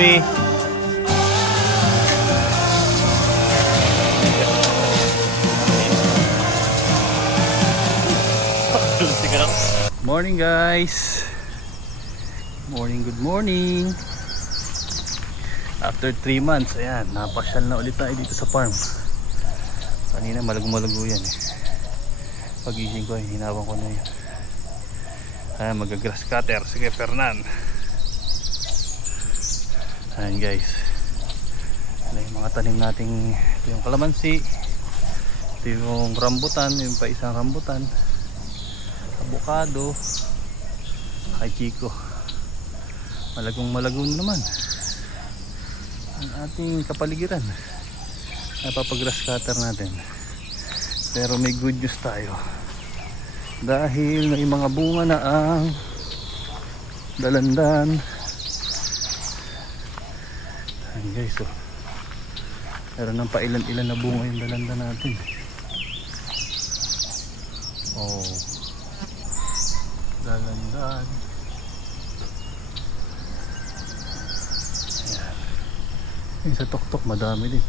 Hindi Morning guys. Morning, good morning. After 3 months, ayan, napasyal na ulit tayo dito sa farm. Kanina malago-malago yan eh. Pagising ko, eh, hinawan ko na yun. Ayan, mag-grass cutter. Sige, Fernan. Ayan guys. Ano yung mga tanim nating ito yung kalamansi. Ito yung rambutan, yung pa isang rambutan. Avocado. Kay Chico. Malagong malago na naman. Ang ating kapaligiran. Napapag-grass cutter natin. Pero may good news tayo. Dahil may mga bunga na ang dalandan. Ayan guys oh. Meron ng pailan-ilan na bunga yung dalanda natin. Oh. Dalandan. Ayan. Yung sa tuktok madami din.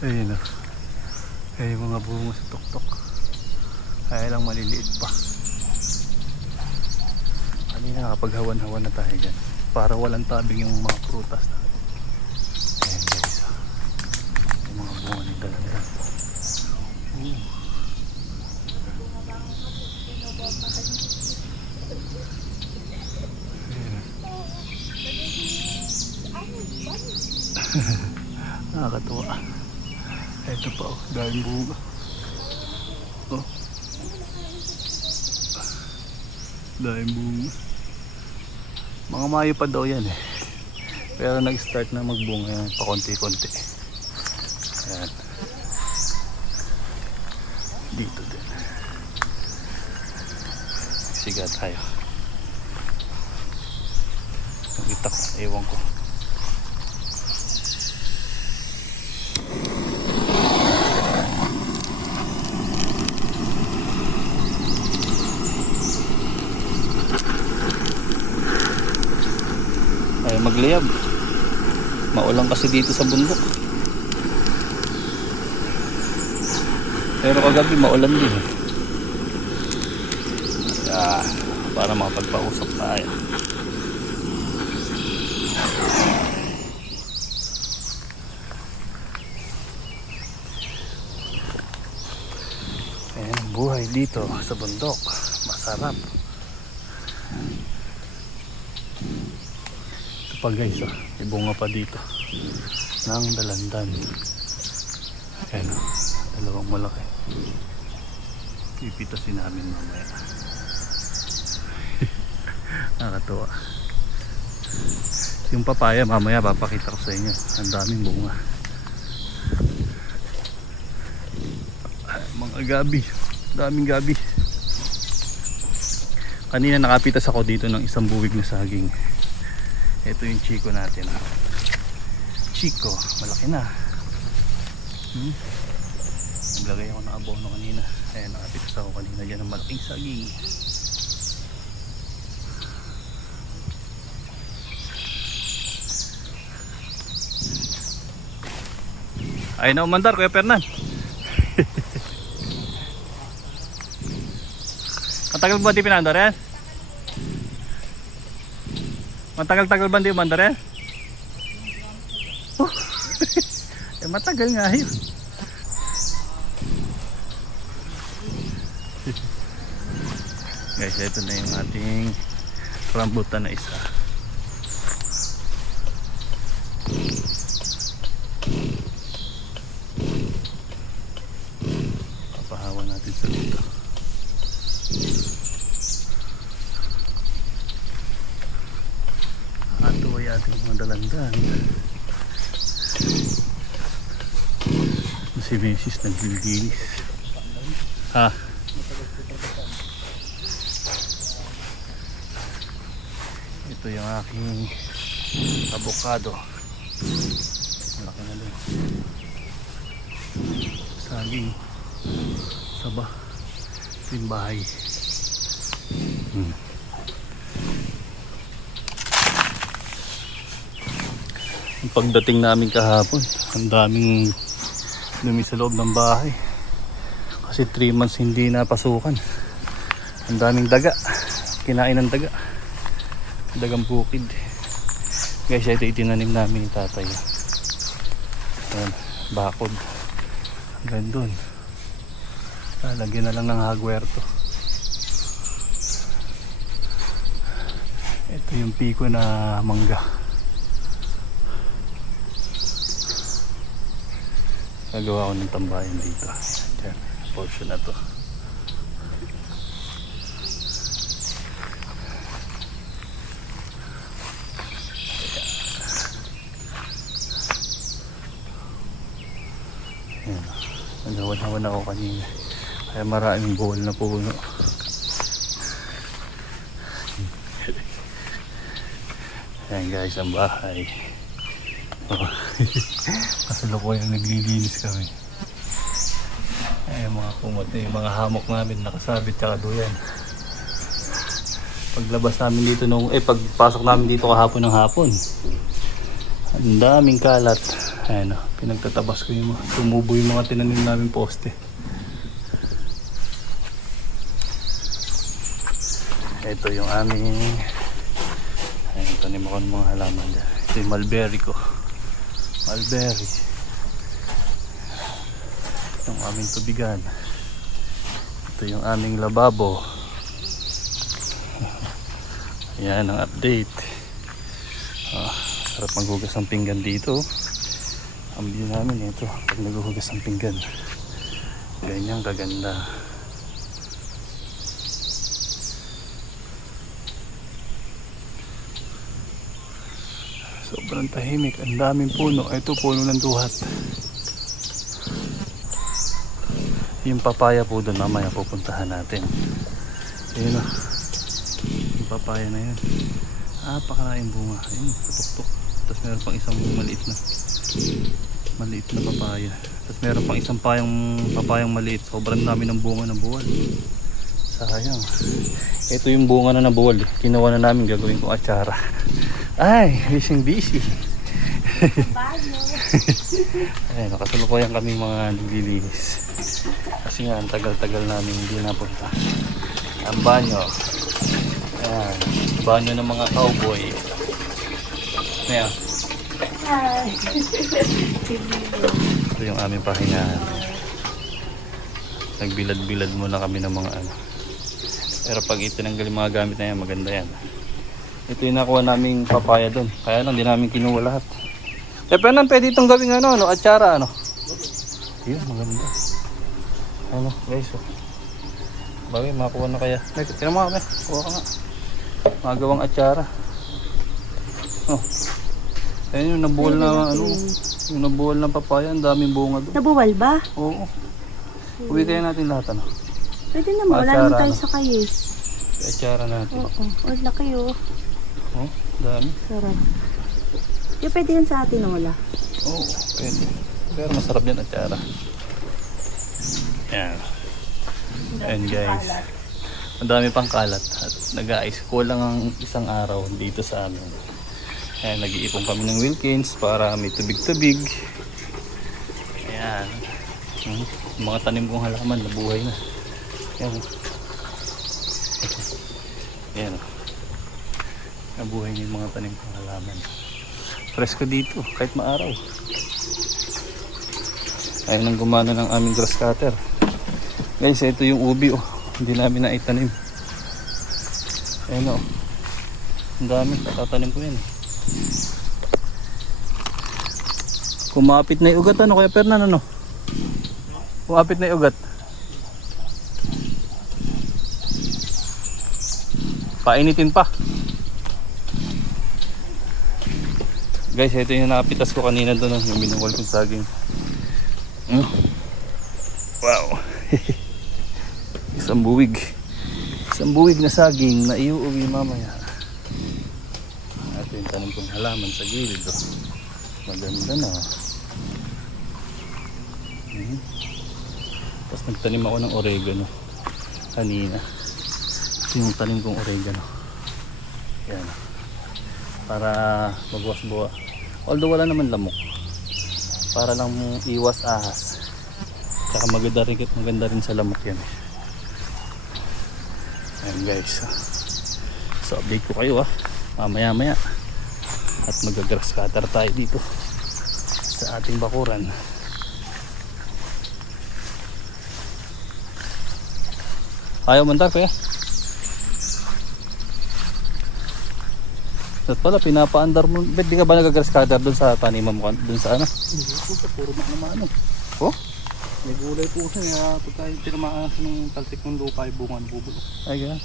Ito. Ayun yung mga bunga sa tuktok. Kaya lang maliliit pa. Kanina nakapaghawan-hawan na tayo dyan. Para walang tabing yung mga prutas na. Ayan guys. ah. Yung mga bunga ni dalandan. Ooh. Ayan. Nakakatuwa. Ito pa oh, dahil bunga. Oh. Dahil bunga. Mga Mayo pa daw yan eh. Pero nag-start na magbunga yan pa konti-konti. Ayan. Dito din. Siga tayo. Nakita ko, ewan ko. Ay magliyab. Maulang kasi dito sa bundok. Pero kagabi maulan din. Yeah, para makapagpausap tayo. Ayan, buhay dito sa bundok. Masarap pa guys oh, may pa dito. Ng dalandan. Ayan oh, dalawang malaki. Pipitasin namin mamaya. Nakakatuwa. Yung papaya mamaya papakita ko sa inyo. Ang daming bunga. Ah, mga gabi. Daming gabi. Kanina nakapitas ako dito ng isang buwig na saging ito yung chiko natin. Chiko malaki na. Hmm? naglagay ako ng abono kanina. Eh nakapitas ako kanina. Dyan ng malaking saging ay na umandar kuya Fernan Matagal ba di pinandar yan? Matagal-tagal ba di umandar yan? Oh. eh, matagal nga yun. Guys, ito na yung ating rambutan na isa. Papahawa natin sa dito. Ato ay ating mga dalandan. Mrs. naglilinis. Ha? Ito yung aking avocado. Malaki na din. Saging. Saba. Ito yung bahay. Hmm. Pagdating namin kahapon, ang daming dumi sa loob ng bahay. Kasi 3 months hindi napasukan. Ang daming daga. Kinain ng daga. Dagang bukid. Guys, ito itinanim namin ni tatay. Ayan, bakod. Hanggang doon. Lalagyan na lang ng hagware to. Ito yung piko na mangga. Gagawa ko ng tambayan dito. Diyan, portion na to. Nagawan-hawan ako kanina. Kaya maraming buhol na puno. Ayan guys, ang bahay. Oh. Kasalukuyan naglilinis kami. Ayan mga kumot, yung mga hamok namin nakasabit tsaka duyan. Paglabas namin dito nung, eh pagpasok namin dito kahapon ng hapon. Ang daming kalat. Ayan o, pinagtatabas ko yung tumubo yung mga tinanim namin poste. Ito yung aming Ayan, tanim ako ng mga halaman dyan. Ito yung mulberry ko. Mulberry. Yung aming tubigan. Ito yung aming lababo. Ayan ang update. Ah, sarap maghugas ng pinggan dito. Ang view namin ito pag naghuhugas ng pinggan. Ganyan kaganda. Sobrang tahimik. Ang daming puno. Ito puno ng duhat. Yung papaya po doon mamaya pupuntahan natin. Ayun o. Yung papaya na yun. Ah, pakaraing bunga. Ayun, tutok-tok. Tapos meron pang isang maliit na maliit na papaya. Tapos meron pang isang payang papayang maliit. Sobrang dami ng bunga ng buwan. Sayang. Ito yung bunga na nabuwal. Kinuha na namin gagawin kong atsara. Ay, busy busy. Ayun, nakasulukuyan kami mga naglilinis. Kasi nga, ang tagal-tagal namin hindi napunta. Ang banyo. Ayan, banyo ng mga cowboy. Ayan, ito yung aming pahingahan. Nagbilad-bilad muna kami ng mga ano. Pero pag itinanggal yung mga gamit na yan, maganda yan. Ito yung nakuha naming papaya doon. Kaya lang, di namin kinuha lahat. Eh, pero pwede itong gawing ano, ano, atsara, ano. Yun, maganda. Ano, guys, oh. Bagay, makakuha na kaya. May, tinan mo kami, kuha ka nga. Magawang atsara. Oh. Ayun yung nabuwal na, ano, yung nabuwal na papaya, ang daming bunga doon. Nabuwal ba? Oo. Uwi kaya natin lahat, ano. Pwede naman. Wala Matsara, naman tayo no? sa kayo. Atsara natin. Oo. Oh, laki oh. Oh, dami. Sarap. Yung pwede yan sa atin wala. Oo, pwede. Pero masarap yan atsara. Yan. Ayan guys. Ang dami pang kalat at nag-aayos. Kulang ang isang araw dito sa amin. Ayan, nag-iipon kami ng Wilkins para may tubig-tubig. Ayan. Hmm, yung mga tanim kong halaman nabuhay na. Ayan. Ayan. Nabuhay na yung mga tanim kong halaman. Presko dito, kahit maaraw. Ayaw nang gumana ng aming grass cutter. Guys, ito yung ubi oh. Hindi namin naitanim. Ayun oh. Ang dami, tatanim ko yan. Kumapit na yung ugat ano, Kuya Fernan ano? Kumapit na yung ugat. Painitin pa. Guys, ito yung napitas ko kanina doon, oh, yung binuwal kong saging. Mm. Wow. Isang buwig. Isang buwig na saging na iuuwi mamaya. Yung tanim kong halaman sa gilid. Oh. Maganda na. Mhm. Tapos nagtanim ako ng oregano kanina. Ito yung tanim kong oregano. Yan. Para magwas-buwa. Although wala naman lamok. Para lang iwas ahas. Tsaka maganda rin, maganda rin sa lamok yan. Ayan guys. So update ko kayo ah. Mamaya maya. At mag-grass cutter tayo dito. Sa ating bakuran. Ayaw mandar kaya? At pala, pinapaandar mo. Ba't di ka ba nag-grass cutter doon sa taniman mo? Doon sa ano? Hindi po sa puro na naman ano. Oh? May gulay po siya kaya pagka tinamaan sa ng talsik ng lupa ay bunga bubulok. Ay, ganun.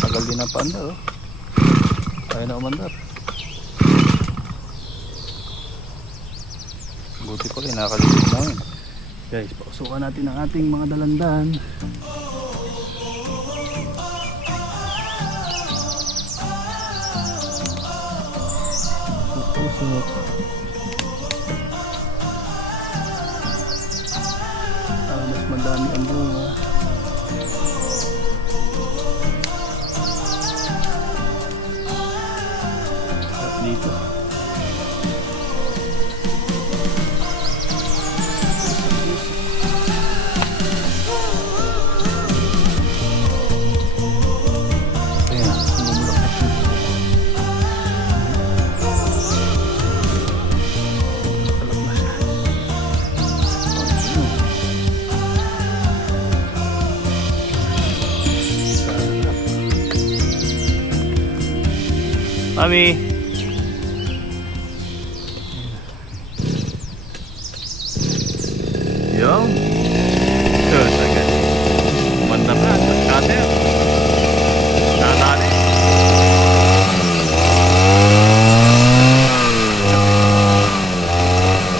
Tagal din ang paandar, oh. Ayaw na umandar. Buti pa kayo, nakakaligid na yun. Guys, pausukan natin ang ating mga dalandan. Pusok. Para mas madami ang bunga.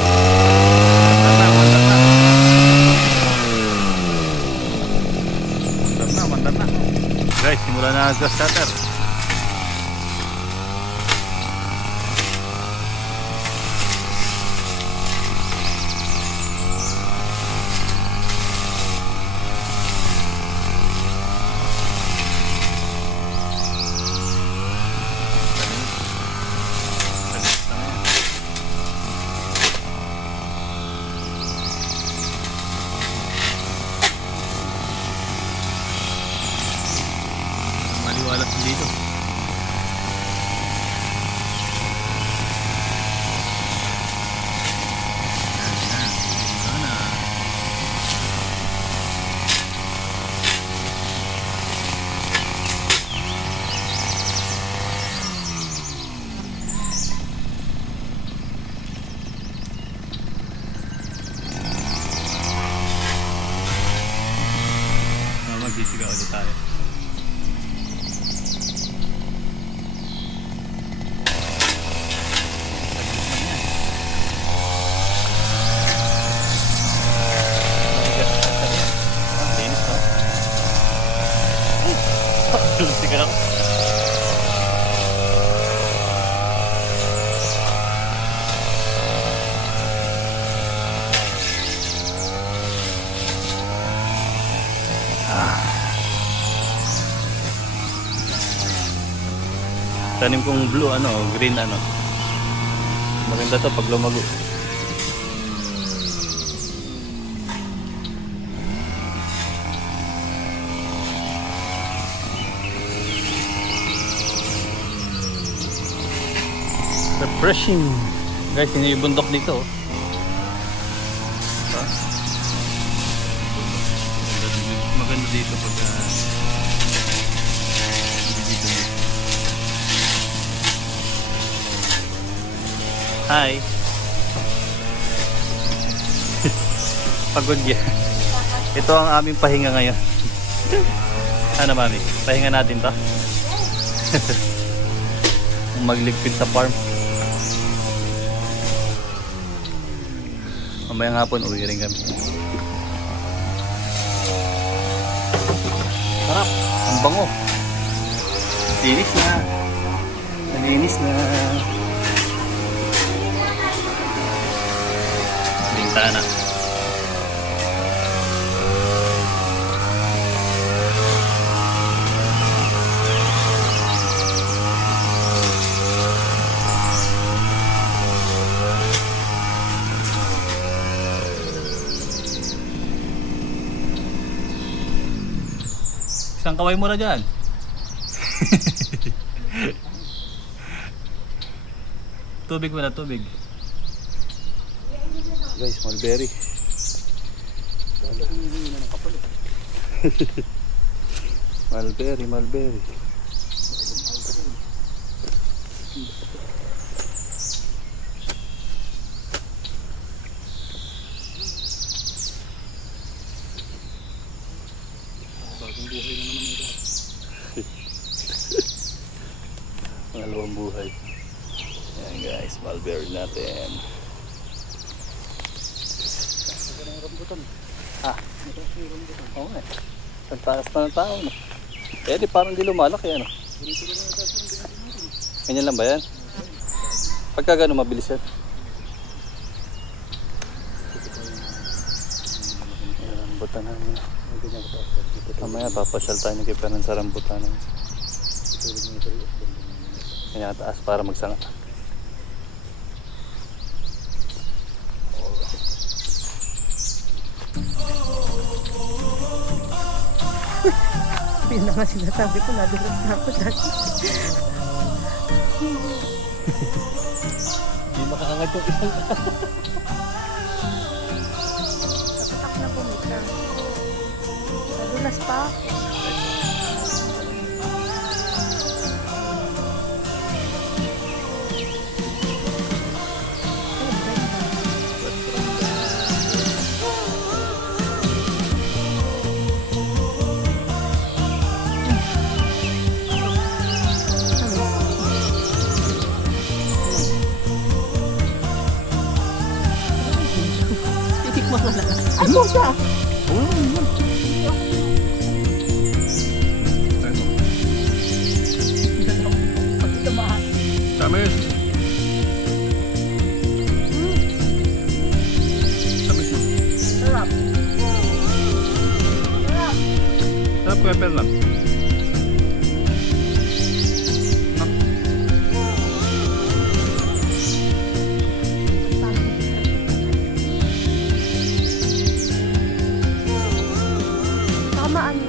Manda na, manda na. Manda na, manda na. Guys, simula na ang grass cutter. Maliwalas dito. Sana. Magsisigaw ulit tayo. Linis to. Tulsi ka lang. Tanim kong blue ano, green ano. Maganda to pag lumago. Refreshing. Guys, yun yung bundok dito. Diba? Maganda- dito pag hindi dito dito. Hi. Pagod yan. Ito ang aming pahinga ngayon. ano mami? Pahinga natin to? Magligpit sa farm. Mamayang hapon, uwi rin kami. Sarap! Ang bango! Linis na! Nalinis na! Bintana. Isang kaway mo na dyan. tubig mo na, tubig. Guys, mulberry. mulberry, mulberry. Pangalawang buhay. Ayan guys, mulberry natin. Ah, oo nga. eh. Ang taas pa ng tao. No? Eh, di parang di lumalaki ano. Ganyan lang ba yan? Pagka gano'n mabilis yan. Ayan, Rambutan namin. Mamaya papasyal tayo ni Kipanan sa rambutan namin. Kanya taas para magsanga. Yun na nga sinasabi ko, nadulas na ako dati. Hindi makaangat yung isang Napatak na pumita. Nadulas pa ako. Sarap pepper lang. Tama ano?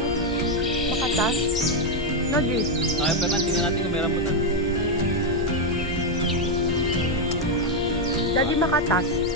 Makatas? Nagi. Okay, pero tingnan natin kung may rambutan. Daddy makatas.